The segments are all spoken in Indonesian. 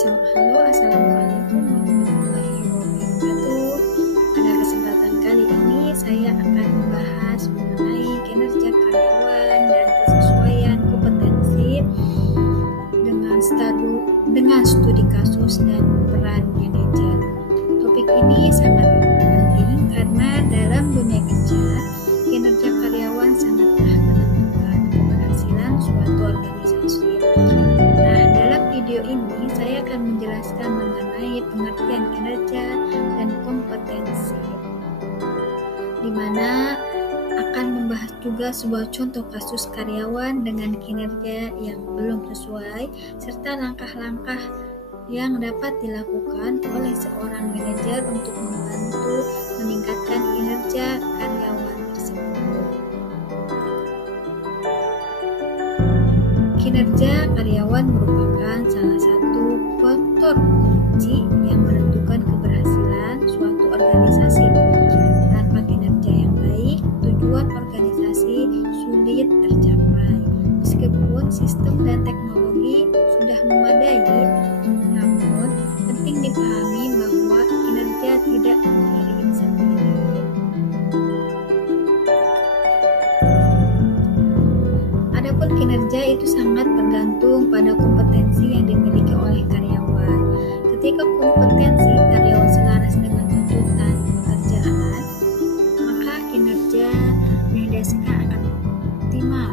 Halo, Assalamualaikum warahmatullahi wabarakatuh. Pada kesempatan kali ini saya akan membahas mengenai kinerja karyawan dan kesesuaian kompetensi dengan studi kasus dan peran manajer. Topik ini sangat penting karena dalam dunia kerja, kinerja karyawan sangatlah menentukan keberhasilan suatu organisasi. Nah, dalam video ini saya akan menjelaskan mengenai pengertian kinerja dan kompetensi, di mana akan membahas juga sebuah contoh kasus karyawan dengan kinerja yang belum sesuai, serta langkah-langkah yang dapat dilakukan oleh seorang manajer untuk membantu meningkatkan kinerja karyawan tersebut. Kinerja karyawan merupakan salah satu faktor kunci yang menentukan keberhasilan suatu organisasi. Tanpa kinerja yang baik, tujuan organisasi sulit tercapai. Meskipun sistem dan teknologi sudah memadai, namun penting dipahami bahwa kinerja tidak berdiri sendiri. Adapun kinerja itu sangat bergantung pada kompetensi yang dimiliki oleh karyawan. Ketika kompetensi karyawan selaras dengan tuntutan pekerjaan, maka kinerja yang dihasilkan akan optimal.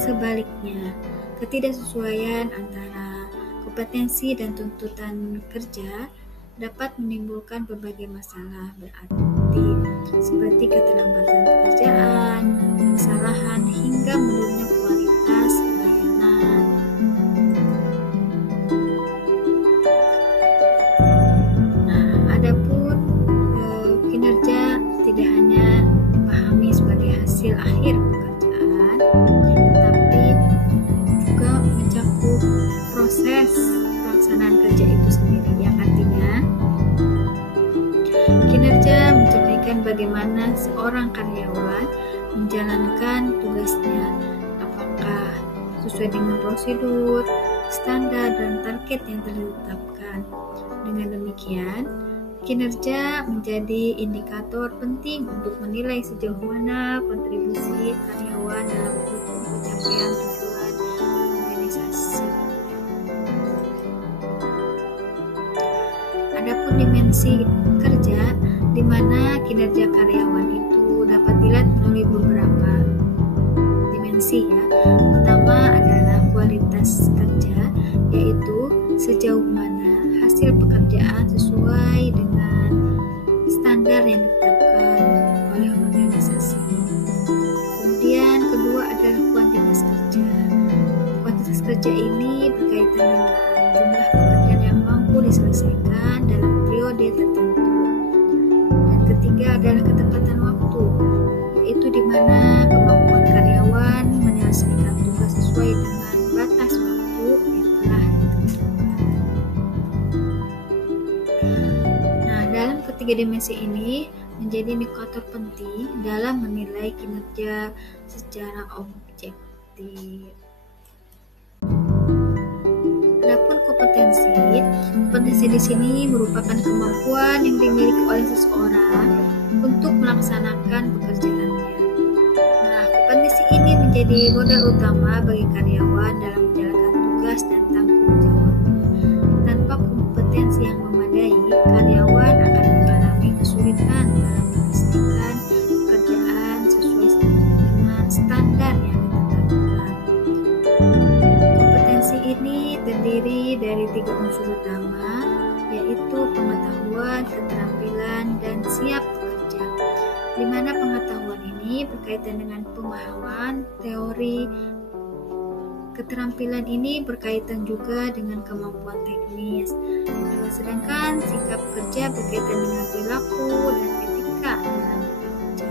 Sebaliknya, ketidaksesuaian antara kompetensi dan tuntutan kerja dapat menimbulkan berbagai masalah, berarti seperti keterlambatan pekerjaan, kesalahan, hingga menurunnya kualitas layanan. Nah, adapun kinerja tidak hanya dipahami sebagai hasil akhir pekerjaan, tetapi juga mencakup proses pelaksanaan kerja itu sendiri, yang artinya kinerja mencerminkan bagaimana seorang karyawan menjalankan tugasnya, apakah sesuai dengan prosedur, standar, dan target yang telah ditetapkan. Dengan demikian, kinerja menjadi indikator penting untuk menilai sejauh mana kontribusi karyawan dalam pencapaian tujuan organisasi. Adapun dimensi kerja, di mana kinerja karyawan itu dapat dilihat melalui beberapa dimensi ya. Pertama adalah kualitas kerja, yaitu sejauh mana hasil pekerjaan sesuai dengan standar yang ditetapkan oleh organisasi. Kemudian kedua adalah kuantitas kerja. Kuantitas kerja ini berkaitan dengan jumlah pekerjaan yang mampu diselesaikan dalam periode tertentu. Dan ketiga adalah ketepatan waktu, yaitu di mana kemampuan karyawan menyelesaikan tugas sesuai dengan batas waktu yang telah ditentukan. Nah, dalam ketiga dimensi ini menjadi indikator penting dalam menilai kinerja secara objektif. Adapun kompetensi di sini merupakan kemampuan yang dimiliki oleh seseorang untuk melaksanakan pekerjaannya. Nah, kompetensi ini menjadi modal utama bagi karyawan dalam menjalankan tugas dan tanggung jawabnya. Tanpa kompetensi yang memadai, karyawan akan mengalami kesulitan dalam menyelesaikan pekerjaan sesuai dengan standar yang ditetapkan. Kompetensi ini terdiri dari 3 unsur utama, yaitu pengetahuan, keterampilan, dan siap bekerja. Di mana pengetahuan ini berkaitan dengan pemahaman, teori. Keterampilan ini berkaitan juga dengan kemampuan teknis. Sedangkan sikap kerja berkaitan dengan perilaku dan etika dalam bekerja.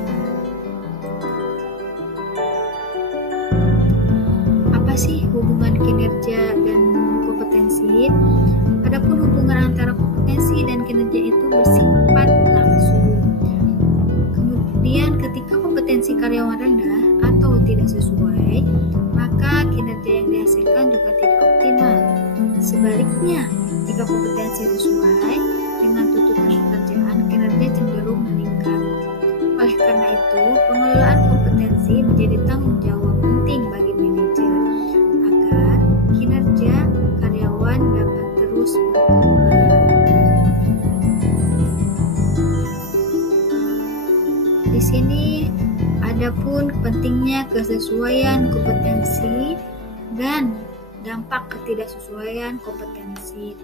Apa sih hubungan kinerja dan kompetensi? Adapun hubungan antara kompetensi dan kinerja itu bersifat langsung. Kemudian ketika kompetensi karyawan rendah atau tidak sesuai, maka kinerja yang dihasilkan juga tidak optimal. Sebaliknya, jika kompetensi sesuai dengan tuntutan pekerjaan, kinerja cenderung meningkat. Oleh karena itu, pengelolaan kompetensi menjadi tanggung jawab penting bagi manajer agar kinerja karyawan dapat terus berkembang. Di sini adapun pentingnya kesesuaian kompetensi dan dampak ketidaksesuaian kompetensi.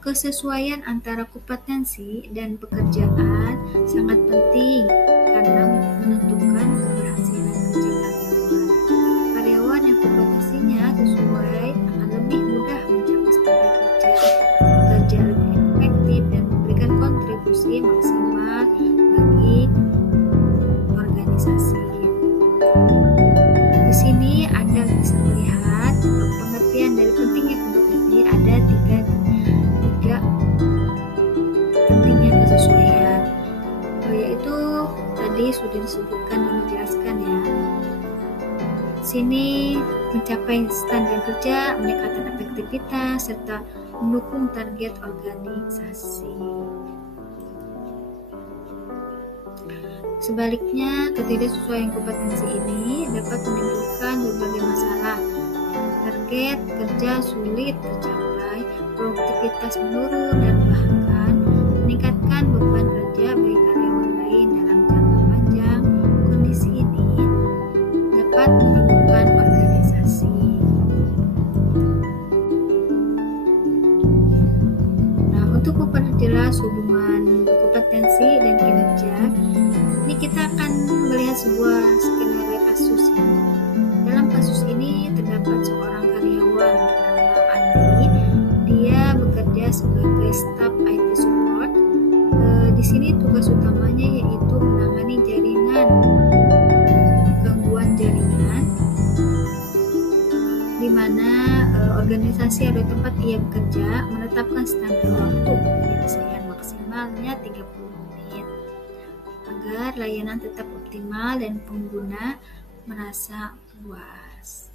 Kesesuaian antara kompetensi dan pekerjaan sangat penting karena menentukan keberhasilan kerja karyawan. Karyawan yang kompetensinya sesuai akan lebih mudah mencapai standar kerja lebih efektif dan memberikan kontribusi maksimal bagi organisasi. Di sini Anda bisa melihat pengertian dari pentingnya kompetensi ada tiga pentingnya kesesuaian, yaitu tadi sudah disebutkan dan dijelaskan ya. Sini mencapai standar kerja, meningkatkan efektivitas serta mendukung target organisasi. Sebaliknya, ketidaksesuaian kompetensi ini dapat menimbulkan berbagai masalah. Target kerja sulit tercapai, produktivitas menurun, dan bahkan meningkatkan beban kerja bagi karyawan lain dalam jangka panjang. Kondisi ini dapat menyebabkan organisasi. Nah, untuk memperjelas hubungan kompetensi dan kinerja, ini kita akan melihat sebuah skenario kasus ya. Dalam kasus ini terdapat seorang karyawan bernama Andi. Dia bekerja sebagai staf IT support. Di sini tugas utamanya yaitu menangani gangguan jaringan, di mana organisasi atau tempat ia bekerja menetapkan standar waktu penyelesaian maksimalnya 30 menit agar layanan tetap optimal dan pengguna merasa puas.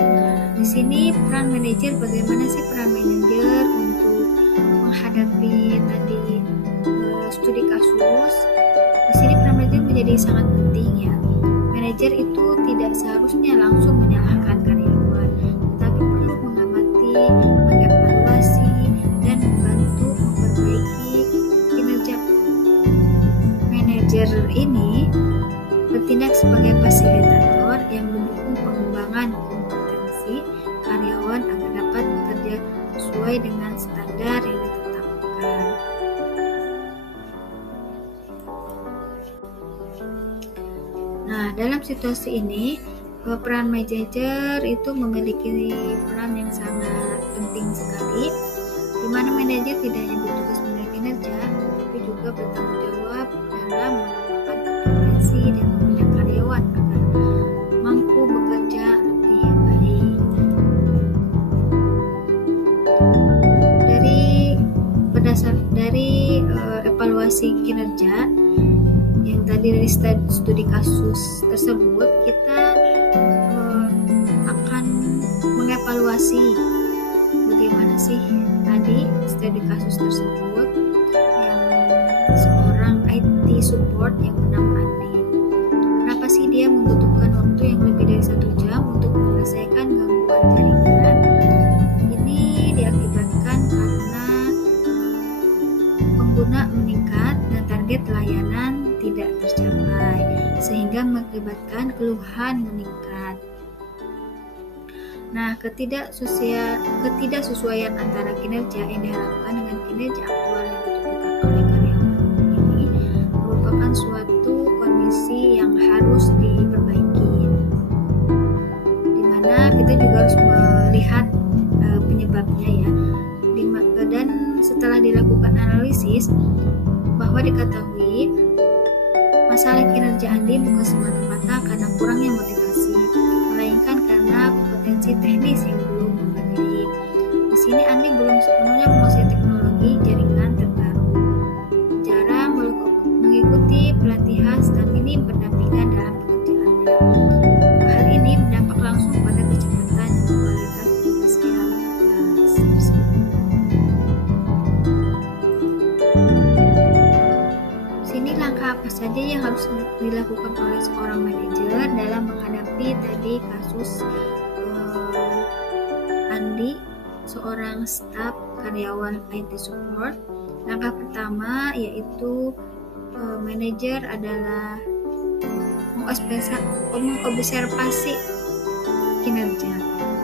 Nah, di sini peran manajer, bagaimana sih peran manajer untuk menghadapi tadi studi kasus? Di sini peran manajer menjadi sangat penting ya. Manajer itu tidak seharusnya langsung menyalahkan karyawan, tetapi perlu mengamati, mengevaluasi, dan membantu memperbaiki kinerja. Manajer ini bertindak sebagai fasilitator yang mendukung pengembangan kompetensi karyawan agar dapat bekerja sesuai dengan standar yang ditetapkan. Nah, dalam situasi ini, peran manajer itu memiliki peran yang sangat penting sekali, di mana manajer tidak hanya bertugas menilai kinerja, tetapi juga bertanggung jawab dalam mengembangkan kompetensi dan membina karyawan agar mampu bekerja lebih baik. Dari evaluasi kinerja yang tadi dari studi kasus tersebut, kita akan mengevaluasi bagaimana sih tadi studi kasus tersebut yang seorang IT support yang bernama Andi. Kenapa sih dia membutuhkan waktu yang lebih dari 1 jam untuk menyelesaikan gangguan jaringan? Ini diakibatkan karena pengguna meningkat dan target layanan tidak tercapai, sehingga mengakibatkan keluhan meningkat. Nah, ketidaksesuaian antara kinerja yang diharapkan dengan kinerja aktual yang ditunjukkan oleh karyawan ini merupakan suatu kondisi yang harus diperbaiki, di mana kita juga harus melihat penyebabnya ya. Dan setelah dilakukan analisis, bahwa diketahui masalah kinerja Andi bukan semata-mata karena kurangnya motivasi, melainkan karena kompetensi teknis yang belum memadai. Di sini Andi belum sepenuhnya menguasai teknologi jaringan terbaru, jarang mengikuti pelatihan serta minim pendampingan dalam pekerjaannya. Hal ini berdampak langsung dalam menghadapi tadi kasus Andi, seorang staf karyawan IT support. Langkah pertama yaitu manajer adalah mengobservasi kinerja.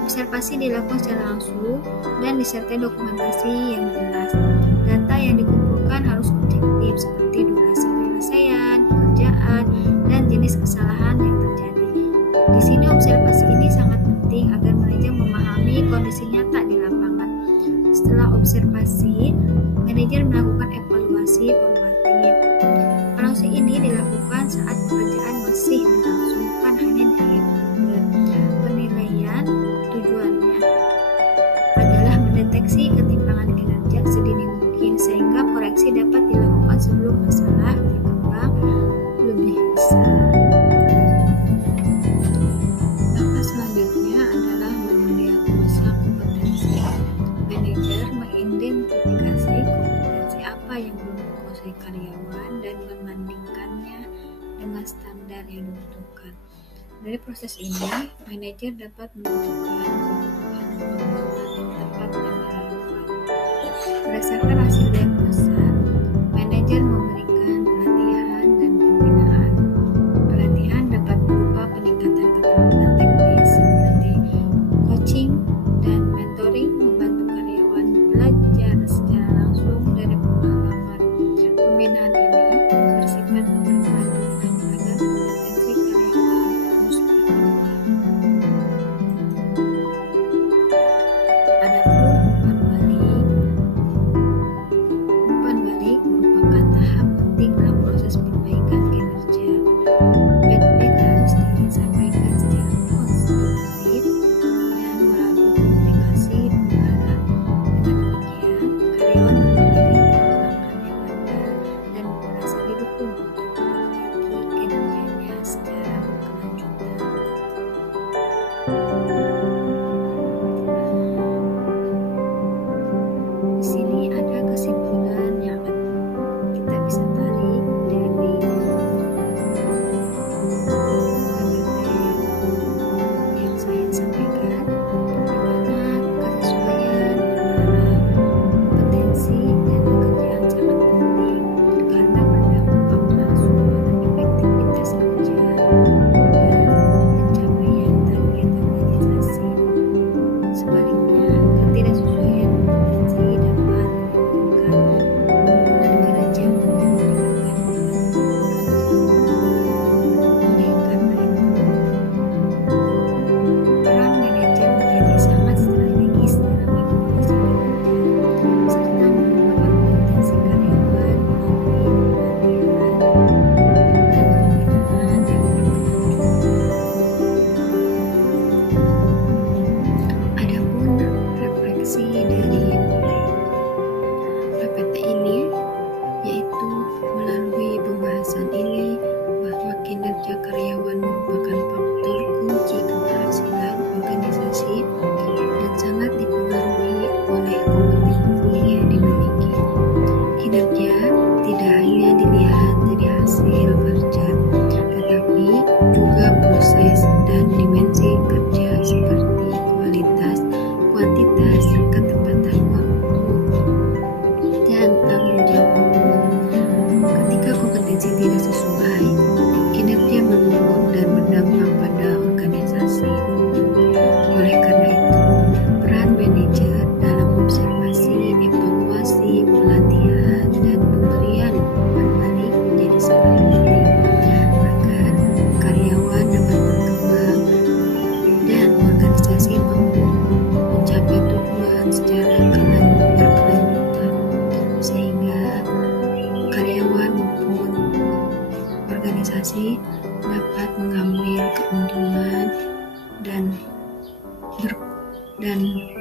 Observasi dilakukan secara langsung dan disertai dokumentasi yang jelas. Data yang dikumpulkan harus objektif seperti durasi penyelesaian, pekerjaan, dan jenis kesalahan yang terjadi. Di sini observasi ini sangat penting agar manajer memahami kondisi nyata di lapangan. Setelah observasi, manajer melakukan evaluasi formatif. Evaluasi ini dilakukan saat pekerjaan masih berlangsung, bukan hanya di akhir periode. Penilaian tujuannya adalah mendeteksi ketimpangan kinerja sedini mungkin sehingga koreksi dapat dilakukan sebelum masalah berkembang lebih besar. Langkah selanjutnya adalah mendiagnosa kompetensi. Manajer mengidentifikasi kompetensi apa yang belum dikuasai karyawan dan membandingkannya dengan standar yang dibutuhkan. Dari proses ini, manajer dapat menentukan kebutuhan pengembangan yang tepat dan relevan. Berdasarkan hasil diagnosa, manajer memberikan pelatihan dan pembinaan. Pelatihan dapat berupa peningkatan keterampilan teknis seperti coaching dan mentoring, membantu karyawan belajar secara langsung dari pengalaman. Pembinaan ini bersifat berkelanjutan agar kompetensi karyawan terus berkembang. Adapun umpan balik merupakan tahap penting dalam proses perbaikan kinerja. Feedback harus disampaikan secara konstruktif dan melalui komunikasi mengarah. Dengan demikian, karyawan mengenali kekurangan yang ada dan merasa didukung untuk memperbaiki kinerjanya secara berkelanjutan. Di sini ada kesimpulan yang kita bisa tarik dari yang saya sampaikan, di mana kesesuaian antara kompetensi dan pekerjaan sangat penting karena berdampak langsung pada efektivitas kerja dan pencapaian target organisasi. Sebaliknya, ketidaksesuaian kompetensi dapat menimbulkan penurunan kinerja dan menyebabkan beban pekerjaan. Oleh karena itu, peran manajer menjadi sangat strategis dalam evaluasi kinerja, serta mengembangkan kompetensi karyawan melalui pelatihan dan pembinaan yang berkelanjutan. Adapun refleksi dari PPT ini yaitu melalui pembahasan ini bahwa kinerja karyawan merupakan faktor kunci keberhasilan organisasi dan sangat dipengaruhi oleh kompetensi yang dimiliki. Kinerja tidak hanya dilihat dari hasil kerja, tetapi juga proses dan dimensi kerja seperti kualitas, kuantitas, ketepatan waktu, dan tanggung jawab. Ketika kompetensi tidak sesuai, kinerja menurun dan berdampak pada organisasi. Oleh karena itu, peran manajer dalam observasi, evaluasi, pelatihan, dan pemberian umpan balik menjadi sangat penting agar karyawan dapat berkembang dan organisasi mampu mencapai tujuan secara berkelanjutan, sehingga karyawan maupun organisasi dapat mengambil keuntungan dan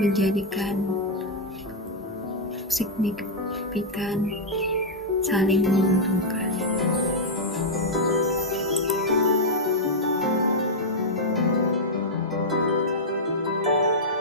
menjadikan signifikan saling menguntungkan.